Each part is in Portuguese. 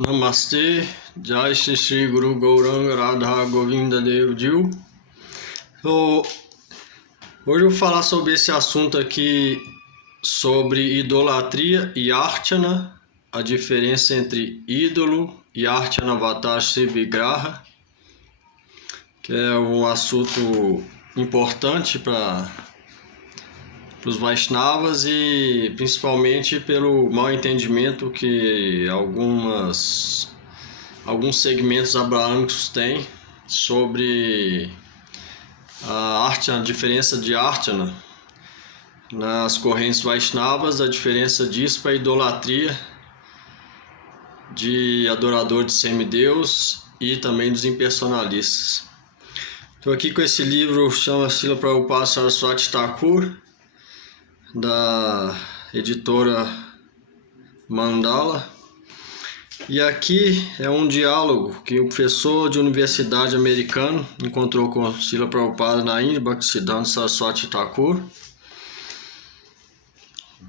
Namastê, Jai Shri Shri Guru Gauranga Radha Govinda Dev Jiu. Hoje eu vou falar sobre esse assunto aqui, sobre idolatria e Archana, a diferença entre ídolo e Archana Avatar Shri Vigraha, que é um assunto importante para os Vaishnavas e principalmente pelo mal entendimento que alguns segmentos abraâmicos têm sobre a Archana, a diferença de Archana nas correntes Vaishnavas, a diferença disso para a idolatria de adorador de semideus e também dos impersonalistas. Estou aqui com esse livro, chama Srila Prabhupada Saraswati Thakur, da editora Mandala. E aqui é um diálogo que o professor de universidade americano encontrou com Srila Prabhupada na Índia, Bhaktisiddhanta Saraswati Thakur,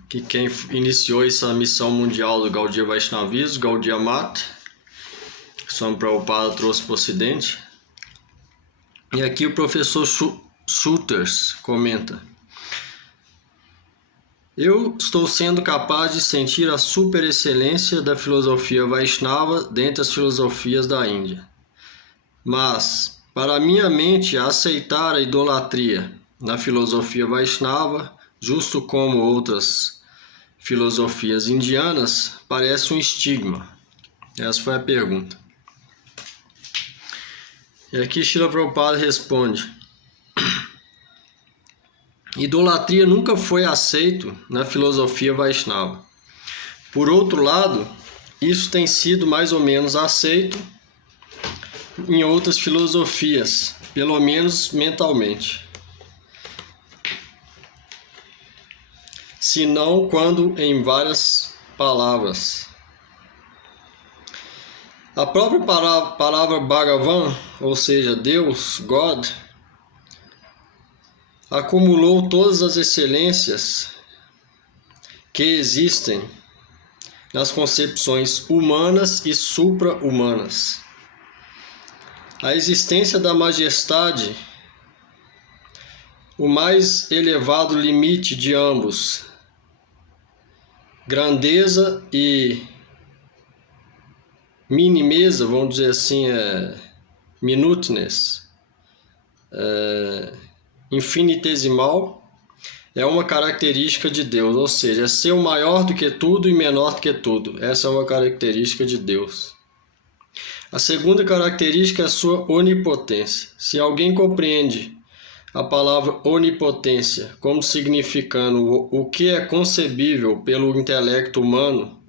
que quem iniciou essa missão mundial do Gaudiya Vaishnavismo, Gaudiya Mata, que Swami Prabhupada trouxe para o Ocidente. E aqui o professor Shooters comenta: eu estou sendo capaz de sentir a superexcelência da filosofia Vaishnava dentre as filosofias da Índia. Mas, para minha mente, aceitar a idolatria na filosofia Vaishnava, justo como outras filosofias indianas, parece um estigma. Essa foi a pergunta. E aqui Srila Prabhupada responde: idolatria nunca foi aceito na filosofia Vaishnava. Por outro lado, isso tem sido mais ou menos aceito em outras filosofias, pelo menos mentalmente. Se não, quando em várias palavras. A própria palavra Bhagavan, ou seja, Deus, God, acumulou todas as excelências que existem nas concepções humanas e supra-humanas. A existência da majestade, o mais elevado limite de ambos, grandeza e minimeza, vamos dizer assim, minuteness, infinitesimal, é uma característica de Deus, ou seja, é ser o maior do que tudo e menor do que tudo. Essa é uma característica de Deus. A segunda característica é a sua onipotência. Se alguém compreende a palavra onipotência como significando o que é concebível pelo intelecto humano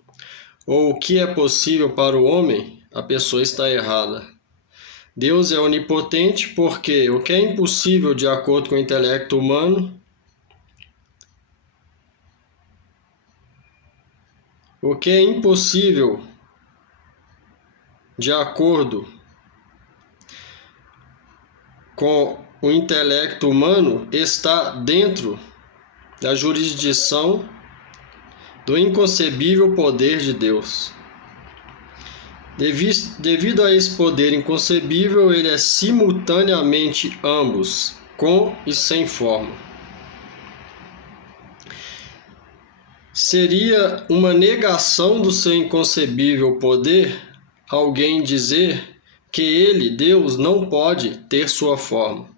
ou o que é possível para o homem, a pessoa está errada. Deus é onipotente porque o que é impossível de acordo com o intelecto humano, o que é impossível de acordo com o intelecto humano está dentro da jurisdição do inconcebível poder de Deus. Devido a esse poder inconcebível, ele é simultaneamente ambos, com e sem forma. Seria uma negação do seu inconcebível poder alguém dizer que ele, Deus, não pode ter sua forma,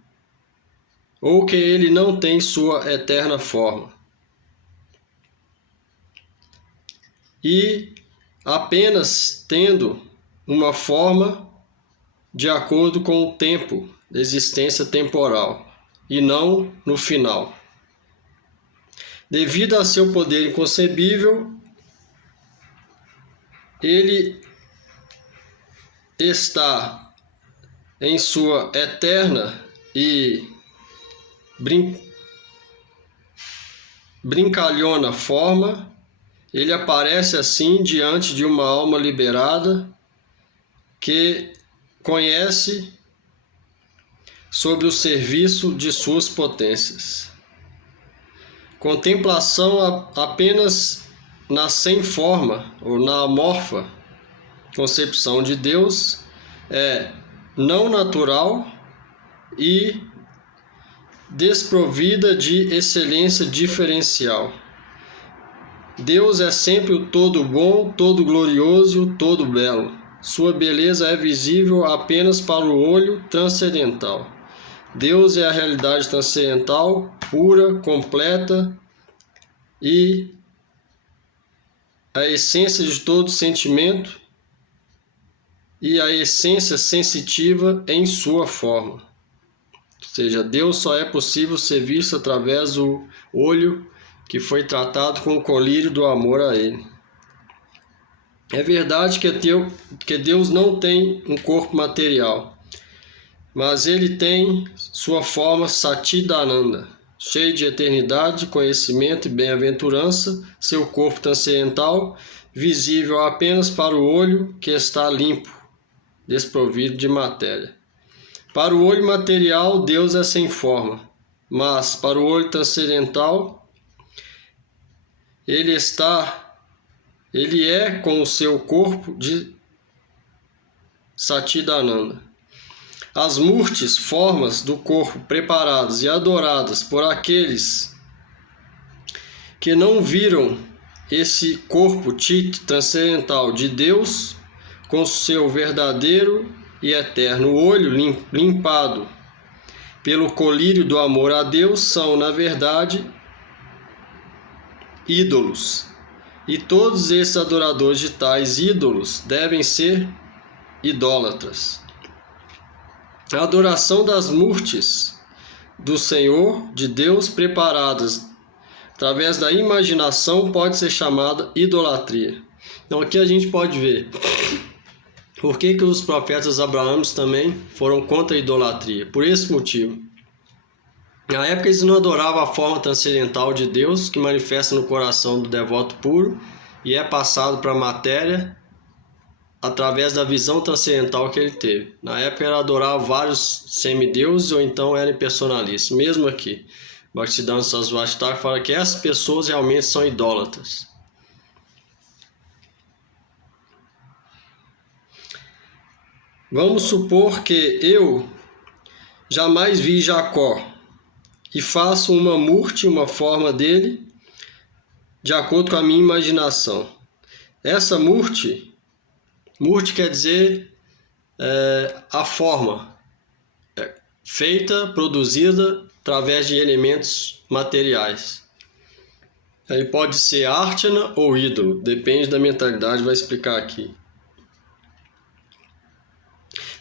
ou que ele não tem sua eterna forma. E apenas tendo uma forma de acordo com o tempo da existência temporal, e não no final. Devido a seu poder inconcebível, ele está em sua eterna e brincalhona forma. Ele aparece assim diante de uma alma liberada que conhece sobre o serviço de suas potências. Contemplação apenas na sem forma ou na amorfa concepção de Deus é não natural e desprovida de excelência diferencial. Deus é sempre o todo bom, todo glorioso e o todo belo. Sua beleza é visível apenas para o olho transcendental. Deus é a realidade transcendental, pura, completa e a essência de todo sentimento e a essência sensitiva em sua forma. Ou seja, Deus só é possível ser visto através do olho que foi tratado com o colírio do amor a Ele. É verdade que Deus não tem um corpo material, mas Ele tem sua forma Satchidananda, cheio de eternidade, conhecimento e bem-aventurança, seu corpo transcendental, visível apenas para o olho que está limpo, desprovido de matéria. Para o olho material, Deus é sem forma, mas para o olho transcendental, Ele é com o seu corpo de Satchidananda. As murtis, formas do corpo preparadas e adoradas por aqueles que não viram esse corpo Chit transcendental de Deus com seu verdadeiro e eterno olho limpado pelo colírio do amor a Deus, são, na verdade, ídolos. E todos esses adoradores de tais ídolos devem ser idólatras. A adoração das murtis do Senhor, de Deus, preparadas através da imaginação, pode ser chamada idolatria. Então aqui a gente pode ver por que os profetas abraâmicos também foram contra a idolatria. Por esse motivo. Na época eles não adoravam a forma transcendental de Deus, que manifesta no coração do devoto puro e é passado para a matéria através da visão transcendental que ele teve. Na época ele adorava vários semideuses ou então era impersonalista. Mesmo aqui, Bhaktisiddhanta Saraswati Thakur fala que essas pessoas realmente são idólatras. Vamos supor que eu jamais vi Jacó e faço uma murti, uma forma dele, de acordo com a minha imaginação. Essa murti quer dizer a forma feita, produzida através de elementos materiais. Aí pode ser archana ou ídolo, depende da mentalidade, vai explicar aqui.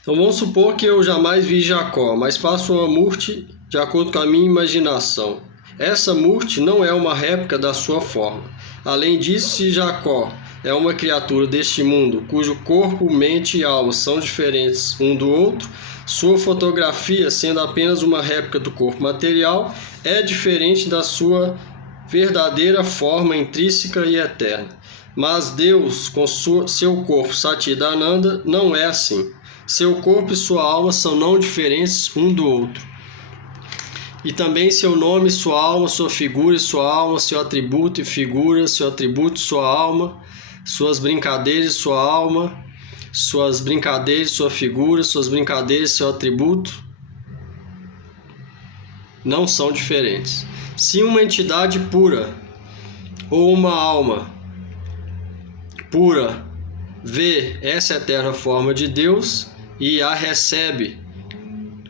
Então vamos supor que eu jamais vi Jacó, mas faço uma murti de acordo com a minha imaginação. Essa murti não é uma réplica da sua forma. Além disso, se Jacó é uma criatura deste mundo, cujo corpo, mente e alma são diferentes um do outro, sua fotografia, sendo apenas uma réplica do corpo material, é diferente da sua verdadeira forma intrínseca e eterna. Mas Deus, com seu corpo Satchidananda, não é assim. Seu corpo e sua alma são não diferentes um do outro. E também seu nome e sua alma, sua figura e sua alma, seu atributo e figura, seu atributo e sua alma, suas brincadeiras e sua alma, suas brincadeiras e sua figura, suas brincadeiras e seu atributo, não são diferentes. Se uma entidade pura ou uma alma pura vê essa eterna forma de Deus e a recebe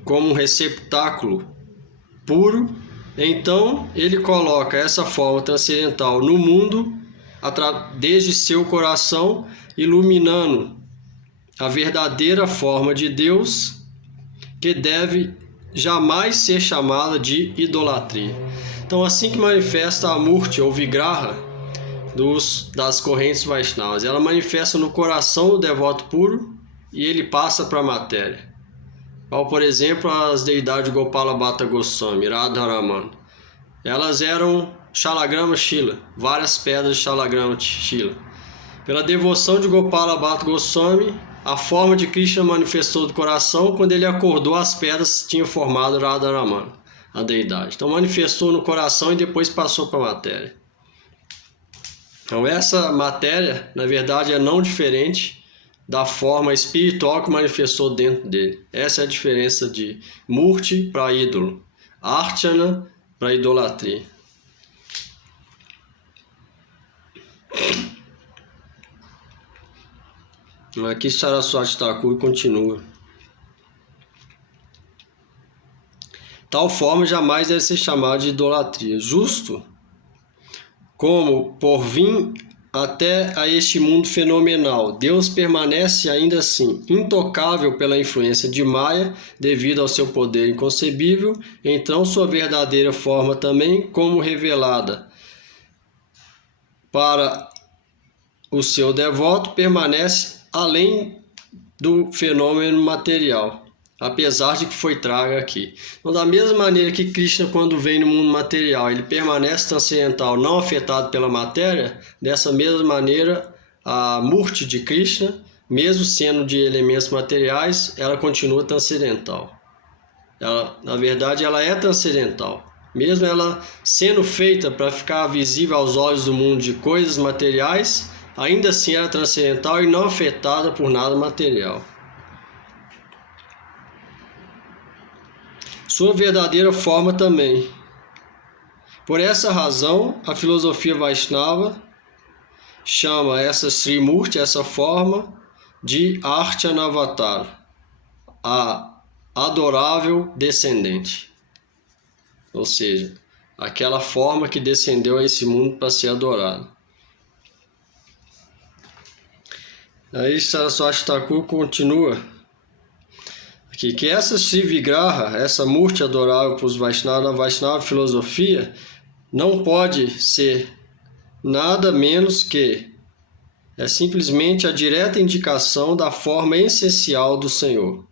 como um receptáculo puro, então ele coloca essa forma transcendental no mundo desde seu coração, iluminando a verdadeira forma de Deus, que deve jamais ser chamada de idolatria. Então, assim que manifesta a murti ou vigraha das correntes Vaishnavas, ela manifesta no coração do devoto puro e ele passa para a matéria. Por exemplo, as deidades de Gopala Bhatta Goswami, Radharamana. Elas eram Shalagrama Shila, várias pedras de Shalagrama Shila. Pela devoção de Gopala Bhatta Goswami, a forma de Krishna manifestou do coração. Quando ele acordou, as pedras tinham formado Radharamana, a deidade. Então manifestou no coração e depois passou para a matéria. Então essa matéria, na verdade, é não diferente da forma espiritual que manifestou dentro dele. Essa é a diferença de Murti para ídolo, Archana para idolatria. Aqui Saraswati Thakur continua. Tal forma jamais deve ser chamada de idolatria, justo como por vir até a este mundo fenomenal. Deus permanece ainda assim intocável pela influência de Maya, devido ao seu poder inconcebível, então sua verdadeira forma também, como revelada para o seu devoto, permanece além do fenômeno material, apesar de que foi traga aqui. Então, da mesma maneira que Krishna, quando vem no mundo material, ele permanece transcendental, não afetado pela matéria, dessa mesma maneira, a Murti de Krishna, mesmo sendo de elementos materiais, ela continua transcendental. Na verdade, ela é transcendental. Mesmo ela sendo feita para ficar visível aos olhos do mundo de coisas materiais, ainda assim ela é transcendental e não afetada por nada material. Sua verdadeira forma também. Por essa razão, a filosofia Vaishnava chama essa Srimurti, essa forma, de Archanavatar, a adorável descendente. Ou seja, aquela forma que descendeu a esse mundo para ser adorada. Aí Saraswati Thakur continua aqui, que essa Sri Vigraha, essa Murti adorável para os Vaishnavas, na Vaishnava filosofia, não pode ser nada menos que simplesmente a direta indicação da forma essencial do Senhor.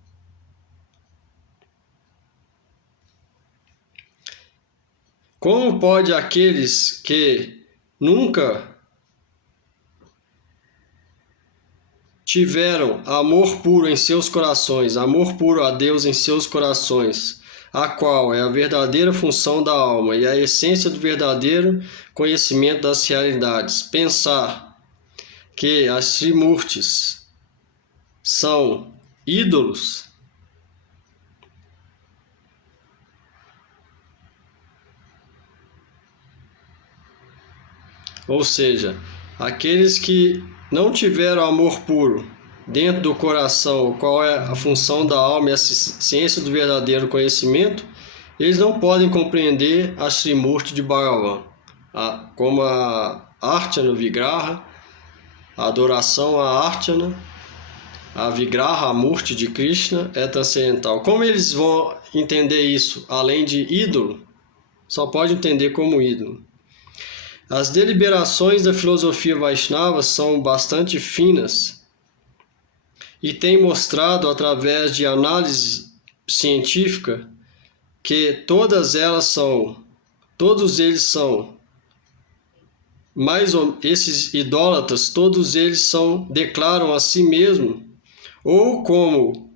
Como pode aqueles que nunca tiveram amor puro em seus corações, amor puro a Deus em seus corações, a qual é a verdadeira função da alma e a essência do verdadeiro conhecimento das realidades, pensar que as Trimurtis são ídolos? Ou seja, aqueles que não tiveram amor puro dentro do coração, qual é a função da alma e a ciência do verdadeiro conhecimento, eles não podem compreender a Srimurti de Bhagavan, como a Archana Vigraha, a adoração a Archana, a Vigraha, a Murti de Krishna, é transcendental. Como eles vão entender isso, além de ídolo? Só pode entender como ídolo. As deliberações da filosofia Vaishnava são bastante finas e têm mostrado, através de análise científica, que todos eles são, esses idólatras, todos eles declaram a si mesmos ou como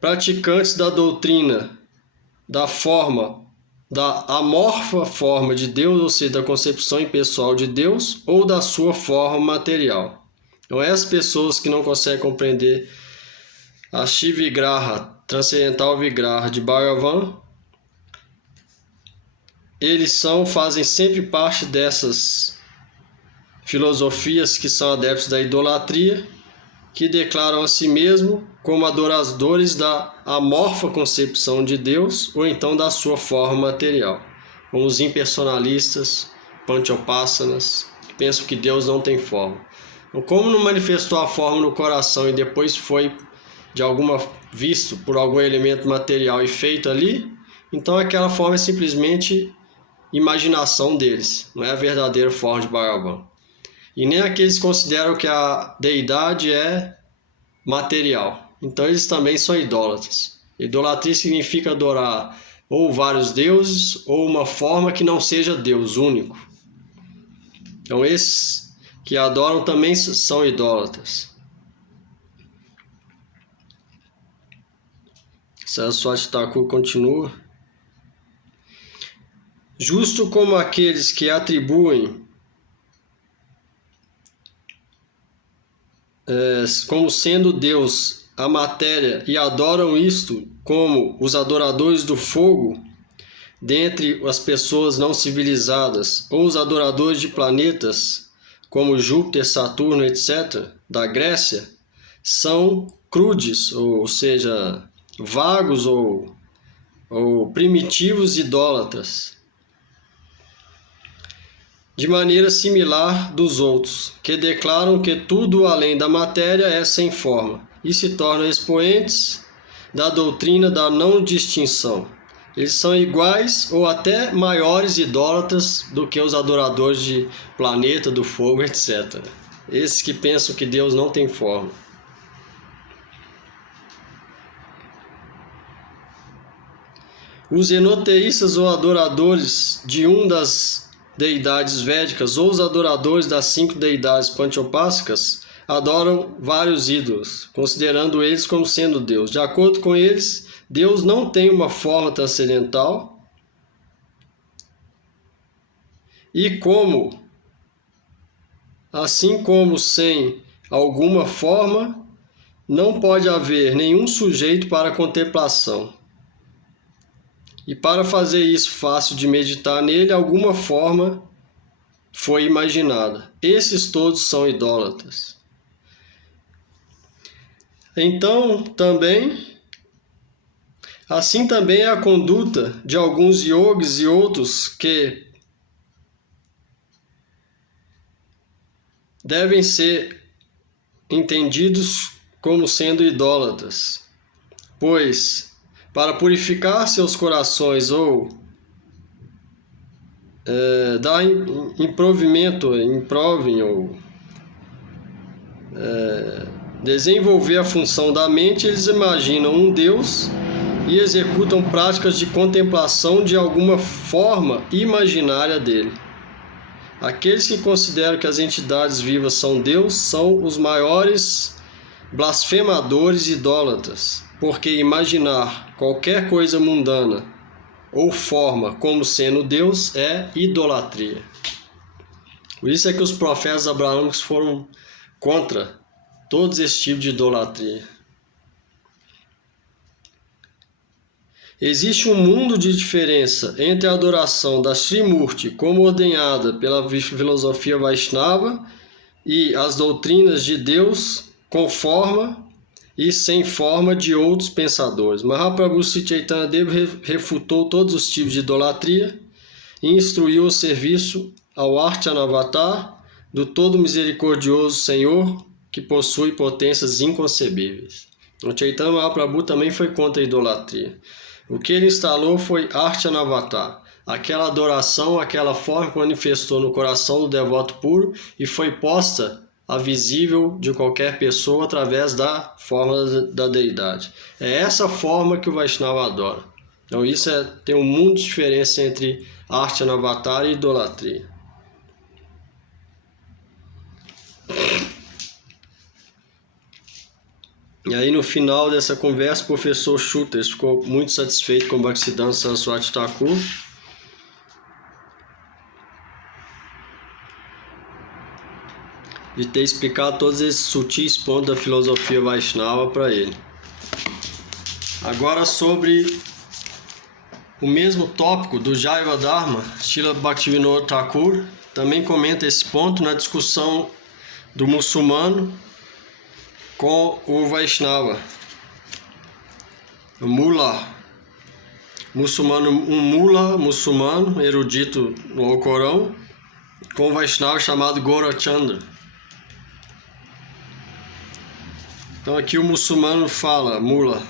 praticantes da doutrina da amorfa forma de Deus, ou seja, da concepção impessoal de Deus, ou da sua forma material. Então, essas pessoas que não conseguem compreender a Shivigraha, transcendental Vigraha de Bhagavan, eles fazem sempre parte dessas filosofias que são adeptos da idolatria, que declaram a si mesmo como adoradores da amorfa concepção de Deus, ou então da sua forma material, como os impersonalistas, Panchopasanas, que pensam que Deus não tem forma. Então, como não manifestou a forma no coração e depois foi visto por algum elemento material e feito ali, então aquela forma é simplesmente imaginação deles, não é a verdadeira forma de Bhagavan. E nem aqueles consideram que a deidade é material. Então eles também são idólatras. Idolatria significa adorar ou vários deuses ou uma forma que não seja Deus único. Então esses que adoram também são idólatras. Saraswati Thakur continua. Justo como aqueles que atribuem como sendo Deus a matéria e adoram isto como os adoradores do fogo, dentre as pessoas não civilizadas, ou os adoradores de planetas, como Júpiter, Saturno, etc., da Grécia, são crudes, ou seja, vagos ou primitivos idólatras, de maneira similar dos outros, que declaram que tudo além da matéria é sem forma, e se tornam expoentes da doutrina da não distinção. Eles são iguais ou até maiores idólatras do que os adoradores de planeta, do fogo, etc. Esses que pensam que Deus não tem forma. Os enoteístas ou adoradores de das deidades védicas ou os adoradores das 5 deidades panchopásicas adoram vários ídolos, considerando eles como sendo Deus. De acordo com eles, Deus não tem uma forma transcendental e assim como sem alguma forma, não pode haver nenhum sujeito para contemplação. E para fazer isso fácil de meditar nele, alguma forma foi imaginada. Esses todos são idólatras. Então, assim também é a conduta de alguns yogis e outros que devem ser entendidos como sendo idólatras, pois para purificar seus corações ou dar desenvolver a função da mente, eles imaginam um Deus e executam práticas de contemplação de alguma forma imaginária dele. Aqueles que consideram que as entidades vivas são Deus são os maiores blasfemadores e idólatras, porque imaginar qualquer coisa mundana ou forma como sendo Deus é idolatria. Por isso é que os profetas abraâmicos foram contra todos esses tipos de idolatria. Existe um mundo de diferença entre a adoração da Srimurti, como ordenada pela filosofia Vaishnava, e as doutrinas de Deus com forma e sem forma de outros pensadores. Mahaprabhu Sri Chaitanya Dev refutou todos os tipos de idolatria e instruiu o serviço ao Archanavatar do todo misericordioso Senhor que possui potências inconcebíveis. O Chaitanya Mahaprabhu também foi contra a idolatria. O que ele instalou foi Archanavatar, aquela adoração, aquela forma que manifestou no coração do devoto puro e foi posta a visível de qualquer pessoa através da forma da deidade. É essa forma que o Vaishnava adora. Então isso tem um mundo de diferença entre Archanavatar e idolatria. E aí no final dessa conversa, o professor Shuter ficou muito satisfeito com Bhaktisiddhanta Saraswati Thakur. De ter explicado todos esses sutis pontos da filosofia Vaishnava para ele. Agora sobre o mesmo tópico do Jaiva Dharma, Srila Bhaktivinoda Thakur também comenta esse ponto na discussão do muçulmano com o Vaishnava. O Mullah, muçulmano, erudito no Alcorão, com o Vaishnava chamado Gaurachandra. Então aqui o muçulmano fala, Mullah: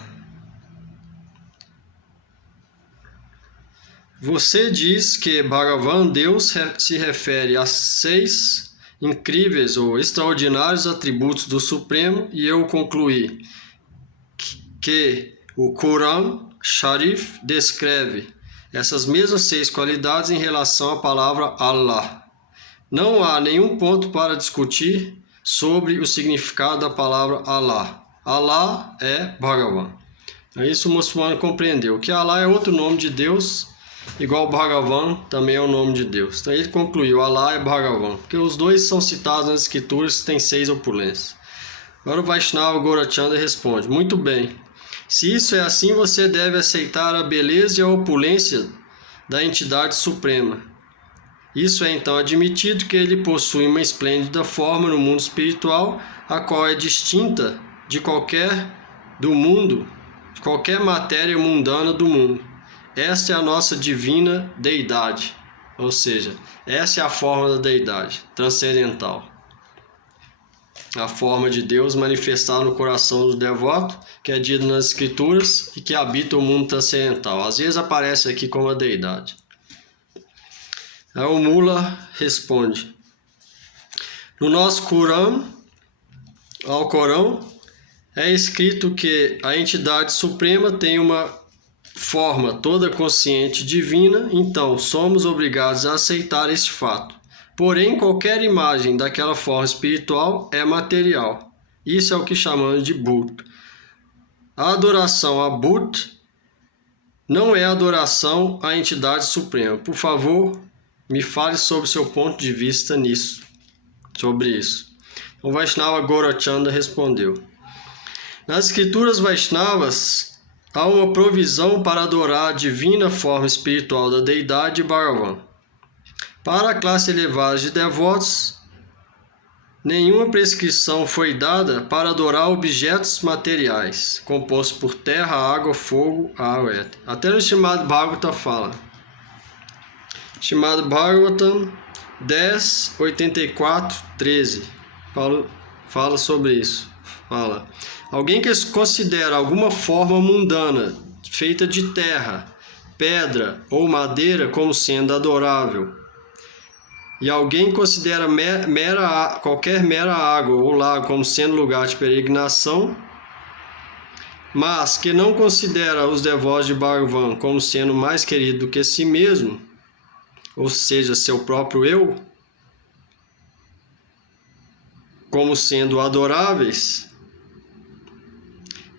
você diz que Bhagavan, Deus, se refere a 6 incríveis ou extraordinários atributos do Supremo, e eu concluí que o Quran Sharif descreve essas mesmas 6 qualidades em relação à palavra Allah. Não há nenhum ponto para discutir sobre o significado da palavra Allah. Allah é Bhagavan. Isso o muçulmano compreendeu, que Allah é outro nome de Deus, igual Bhagavan também é o nome de Deus. Então ele concluiu, Allah é Bhagavan, porque os dois são citados nas escrituras, tem 6 opulências. Agora o Vaishnava Gaurachandra responde: muito bem. Se isso é assim, você deve aceitar a beleza e a opulência da entidade suprema. Isso é então admitido que ele possui uma esplêndida forma no mundo espiritual, a qual é distinta de qualquer matéria mundana do mundo. Esta é a nossa divina deidade, ou seja, essa é a forma da deidade transcendental. A forma de Deus manifestada no coração do devoto, que é dito nas escrituras e que habita o mundo transcendental. Às vezes aparece aqui como a deidade. Aí o Mula responde: no nosso Alcorão, é escrito que a entidade suprema tem uma forma toda consciente divina, então somos obrigados a aceitar este fato. Porém, qualquer imagem daquela forma espiritual é material. Isso é o que chamamos de Bhut. A adoração a Bhut não é adoração à entidade suprema. Por favor, me fale sobre seu ponto de vista sobre isso. O Vaishnava Gaurachandra respondeu: nas escrituras Vaishnavas há uma provisão para adorar a divina forma espiritual da deidade Bhagavan. Para a classe elevada de devotos, nenhuma prescrição foi dada para adorar objetos materiais, compostos por terra, água, fogo, ar, éter. Até no Srimad Bhagavatam fala. Srimad Bhagavatam 10, 84, 13. Fala sobre isso. Fala: alguém que considera alguma forma mundana, feita de terra, pedra ou madeira como sendo adorável, e alguém considera qualquer mera água ou lago como sendo lugar de peregrinação, mas que não considera os devotos de Bhagavan como sendo mais querido do que si mesmo, ou seja, seu próprio eu, como sendo adoráveis,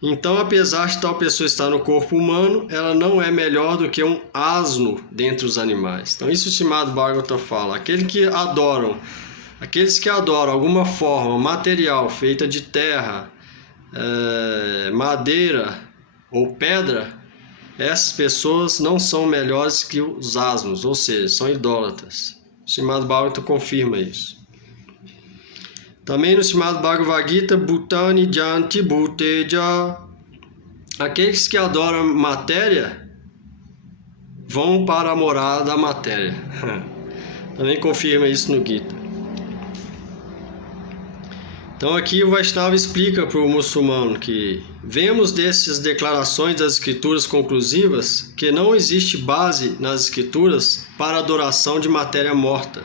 então, apesar de tal pessoa estar no corpo humano, ela não é melhor do que um asno dentre os animais. Então, isso o Srimad Bhagavatam fala. Aqueles que adoram alguma forma material feita de terra, madeira ou pedra, essas pessoas não são melhores que os asnos, ou seja, são idólatras. O Srimad Bhagavatam confirma isso. Também no Srimad Bhagavad Gita, Bhutani Janti Bhuteja, aqueles que adoram matéria vão para a morada da matéria. Também confirma isso no Gita. Então aqui o Vaishnava explica para o muçulmano que vemos dessas declarações das escrituras conclusivas que não existe base nas escrituras para adoração de matéria morta.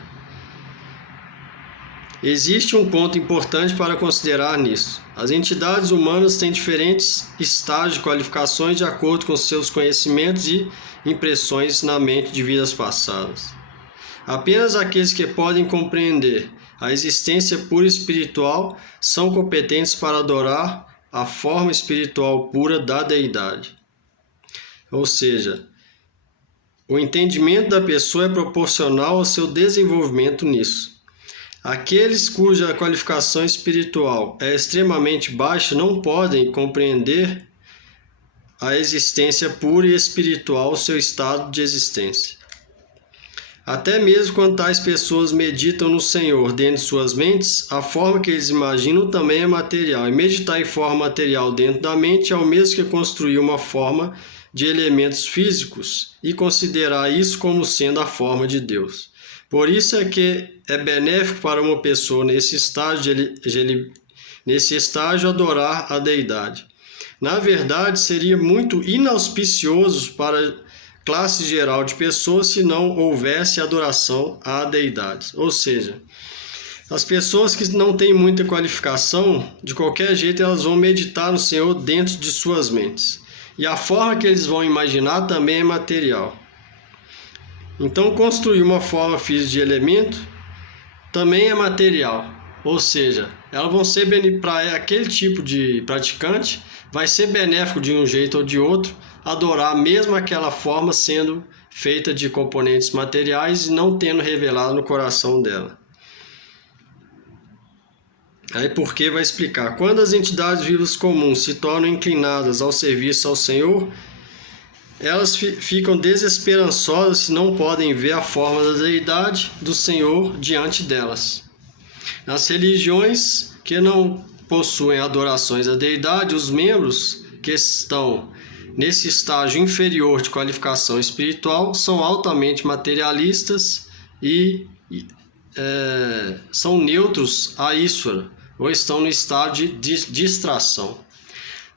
Existe um ponto importante para considerar nisso. As entidades humanas têm diferentes estágios de qualificações de acordo com seus conhecimentos e impressões na mente de vidas passadas. Apenas aqueles que podem compreender a existência pura espiritual são competentes para adorar a forma espiritual pura da deidade. Ou seja, o entendimento da pessoa é proporcional ao seu desenvolvimento nisso. Aqueles cuja qualificação espiritual é extremamente baixa não podem compreender a existência pura e espiritual, seu estado de existência. Até mesmo quando tais pessoas meditam no Senhor dentro de suas mentes, a forma que eles imaginam também é material. E meditar em forma material dentro da mente é o mesmo que construir uma forma de elementos físicos e considerar isso como sendo a forma de Deus. Por isso é que é benéfico para uma pessoa nesse estágio adorar a deidade. Na verdade, seria muito inauspicioso para a classe geral de pessoas se não houvesse adoração a deidades. Ou seja, as pessoas que não têm muita qualificação, de qualquer jeito elas vão meditar no Senhor dentro de suas mentes. E a forma que eles vão imaginar também é material. Então, construir uma forma física de elemento também é material, ou seja, elas vão ser para aquele tipo de praticante, vai ser benéfico de um jeito ou de outro adorar mesmo aquela forma sendo feita de componentes materiais e não tendo revelado no coração dela. Aí porque vai explicar. Quando as entidades vivas comuns se tornam inclinadas ao serviço ao Senhor, elas ficam desesperançosas se não podem ver a forma da deidade do Senhor diante delas. Nas religiões que não possuem adorações à deidade, os membros que estão nesse estágio inferior de qualificação espiritual são altamente materialistas e são neutros a Ísvara, ou estão no estado de distração.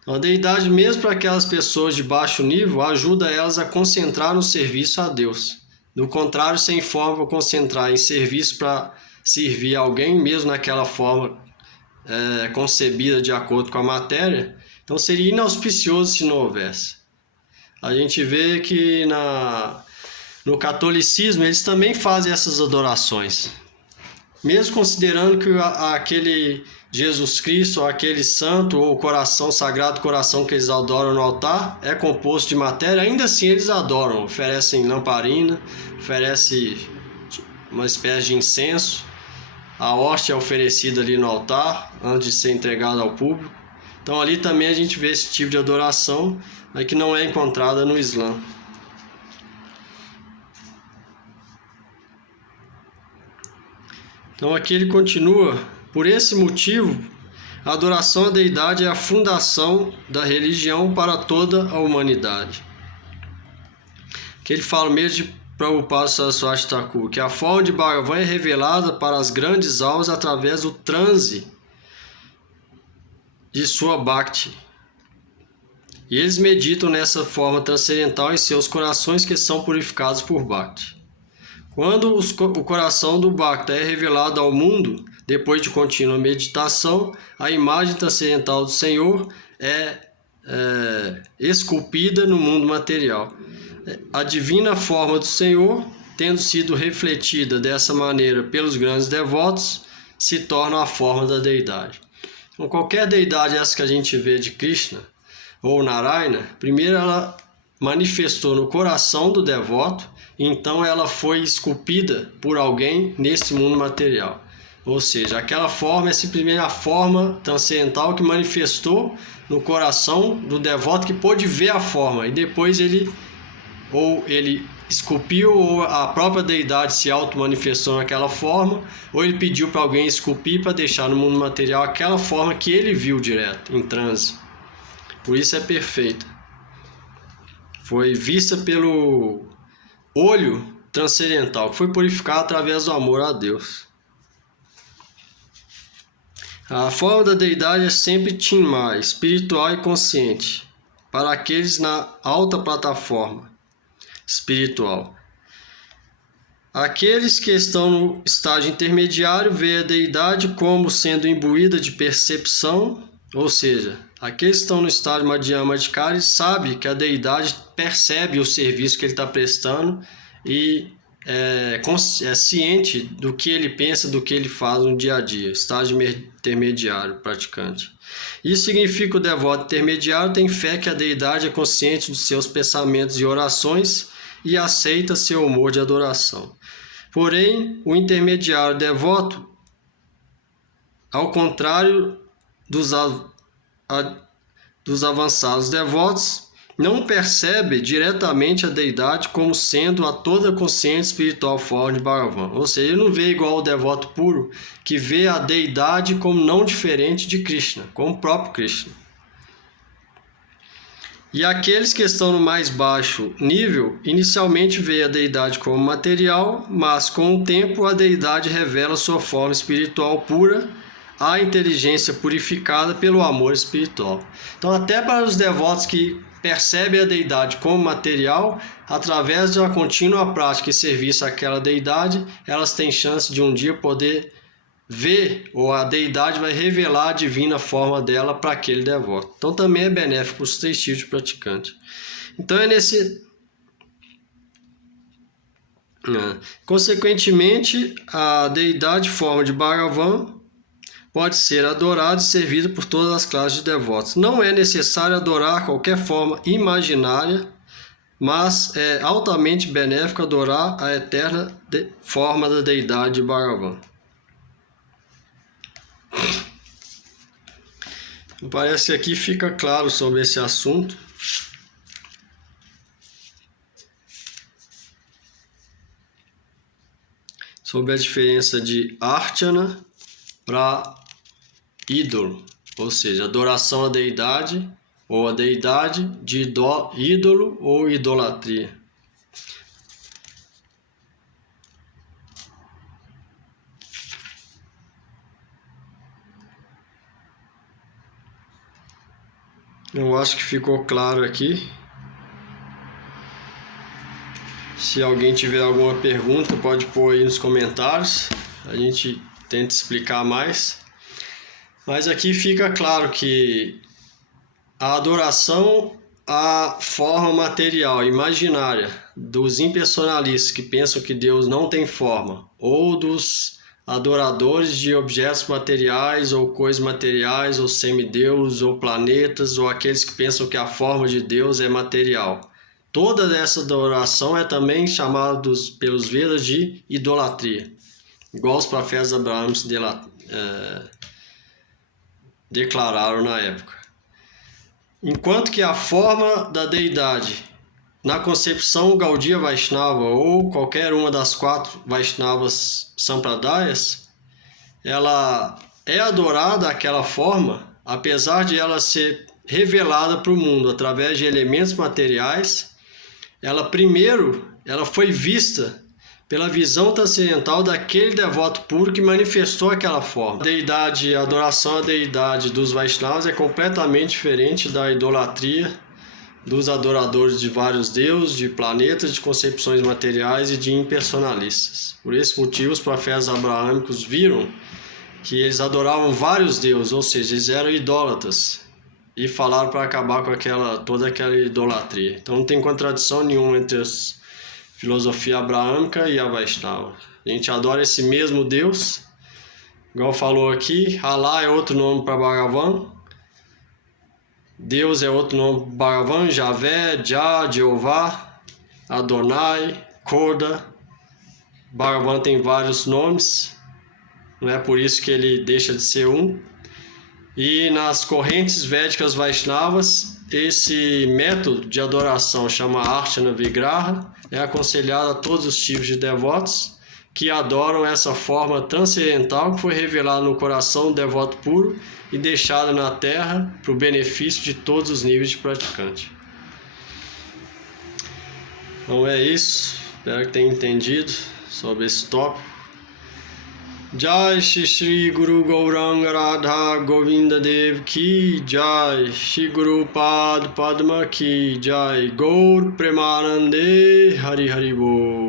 Então, a deidade, mesmo para aquelas pessoas de baixo nível, ajuda elas a concentrar no serviço a Deus. Do contrário, sem forma para concentrar em serviço para servir alguém, mesmo naquela forma concebida de acordo com a matéria, então seria inauspicioso se não houvesse. A gente vê que no catolicismo eles também fazem essas adorações. Mesmo considerando que aquele Jesus Cristo, ou aquele santo, ou o coração, sagrado coração que eles adoram no altar, é composto de matéria, ainda assim eles adoram, oferecem lamparina, oferecem uma espécie de incenso, a hóstia é oferecida ali no altar, antes de ser entregada ao público. Então ali também a gente vê esse tipo de adoração, que não é encontrada no Islã. Então aqui ele continua, por esse motivo, a adoração à deidade é a fundação da religião para toda a humanidade. Que ele fala mesmo de Prabhupada Saraswati Thakur, que a forma de Bhagavan é revelada para as grandes almas através do transe de sua Bhakti. E eles meditam nessa forma transcendental em seus corações que são purificados por Bhakti. Quando o coração do Bhakta é revelado ao mundo, depois de contínua meditação, a imagem transcendental do Senhor é esculpida no mundo material. A divina forma do Senhor, tendo sido refletida dessa maneira pelos grandes devotos, se torna a forma da deidade. Então, qualquer deidade essa que a gente vê de Krishna ou Narayana, primeiro ela manifestou no coração do devoto, então ela foi esculpida por alguém nesse mundo material. Ou seja, aquela forma é simplesmente a forma transcendental que manifestou no coração do devoto que pôde ver a forma. E depois ele esculpiu, ou a própria deidade se auto-manifestou naquela forma, ou ele pediu para alguém esculpir para deixar no mundo material aquela forma que ele viu direto, em transe. Por isso é perfeita. Foi vista pelo olho transcendental, que foi purificado através do amor a Deus. A forma da deidade é sempre Chinmaya, espiritual e consciente, para aqueles na alta plataforma espiritual. Aqueles que estão no estágio intermediário veem a deidade como sendo imbuída de percepção, ou seja, aqueles que estão no estágio Madhyama Adhikari sabem que a deidade percebe o serviço que ele está prestando e é ciente do que ele pensa, do que ele faz no dia a dia, estágio intermediário praticante. Isso significa que o devoto intermediário tem fé que a deidade é consciente dos seus pensamentos e orações e aceita seu humor de adoração. Porém, o intermediário devoto, ao contrário dos avançados devotos, não percebe diretamente a deidade como sendo a toda consciência espiritual forma de Bhagavan. Ou seja, ele não vê igual o devoto puro, que vê a deidade como não diferente de Krishna, como o próprio Krishna. E aqueles que estão no mais baixo nível, inicialmente veem a deidade como material, mas com o tempo a deidade revela sua forma espiritual pura, a inteligência purificada pelo amor espiritual. Então, até para os devotos que percebem a deidade como material, através de uma contínua prática e serviço àquela deidade, elas têm chance de um dia poder ver, ou a deidade vai revelar a divina forma dela para aquele devoto. Então também é benéfico para os três tipos de praticante. Então consequentemente, a deidade forma de Bhagavan pode ser adorada e servida por todas as classes de devotos. Não é necessário adorar qualquer forma imaginária, mas é altamente benéfico adorar a eterna forma da deidade de Bhagavan. Parece que aqui fica claro sobre esse assunto. Sobre a diferença de Archana para ídolo, ou seja, adoração à deidade ou a deidade de ídolo ou idolatria. Eu acho que ficou claro aqui. Se alguém tiver alguma pergunta, pode pôr aí nos comentários. A gente tenta explicar mais. Mas aqui fica claro que a adoração à forma material, imaginária, dos impersonalistas que pensam que Deus não tem forma, ou dos adoradores de objetos materiais, ou coisas materiais, ou semideuses, ou planetas, ou aqueles que pensam que a forma de Deus é material. Toda essa adoração é também chamada pelos Vedas de idolatria, igual os profetas abraâmicos declararam na época. Enquanto que a forma da deidade, na concepção Gaudiya Vaishnava ou qualquer uma das 4 Vaishnavas Sampradayas, ela é adorada aquela forma, apesar de ela ser revelada para o mundo através de elementos materiais. Ela foi vista pela visão transcendental daquele devoto puro que manifestou aquela forma. A adoração à deidade dos Vaishnavas é completamente diferente da idolatria dos adoradores de vários deuses, de planetas, de concepções materiais e de impersonalistas. Por esse motivo, os profetas abraâmicos viram que eles adoravam vários deuses, ou seja, eles eram idólatras, e falaram para acabar com toda aquela idolatria. Então não tem contradição nenhuma entre a filosofia abraâmica e a Vaishnava. A gente adora esse mesmo Deus, igual falou aqui. Allah é outro nome para Bhagavan, Deus é outro nome para Bhagavan, Javé, Jah, Jeová, Adonai, Koda. Bhagavan tem vários nomes, não é por isso que ele deixa de ser um. E nas correntes védicas Vaishnavas, esse método de adoração chama Archana Vigraha, é aconselhado a todos os tipos de devotos que adoram essa forma transcendental que foi revelada no coração do devoto puro e deixada na terra para o benefício de todos os níveis de praticante. Então é isso, espero que tenham entendido sobre esse tópico. Jai Shri Guru Gauranga Radha Govinda Dev Ki Jai, Shri Guru Padma Ki Jai, Gaur Premanande Hari Hari Bol.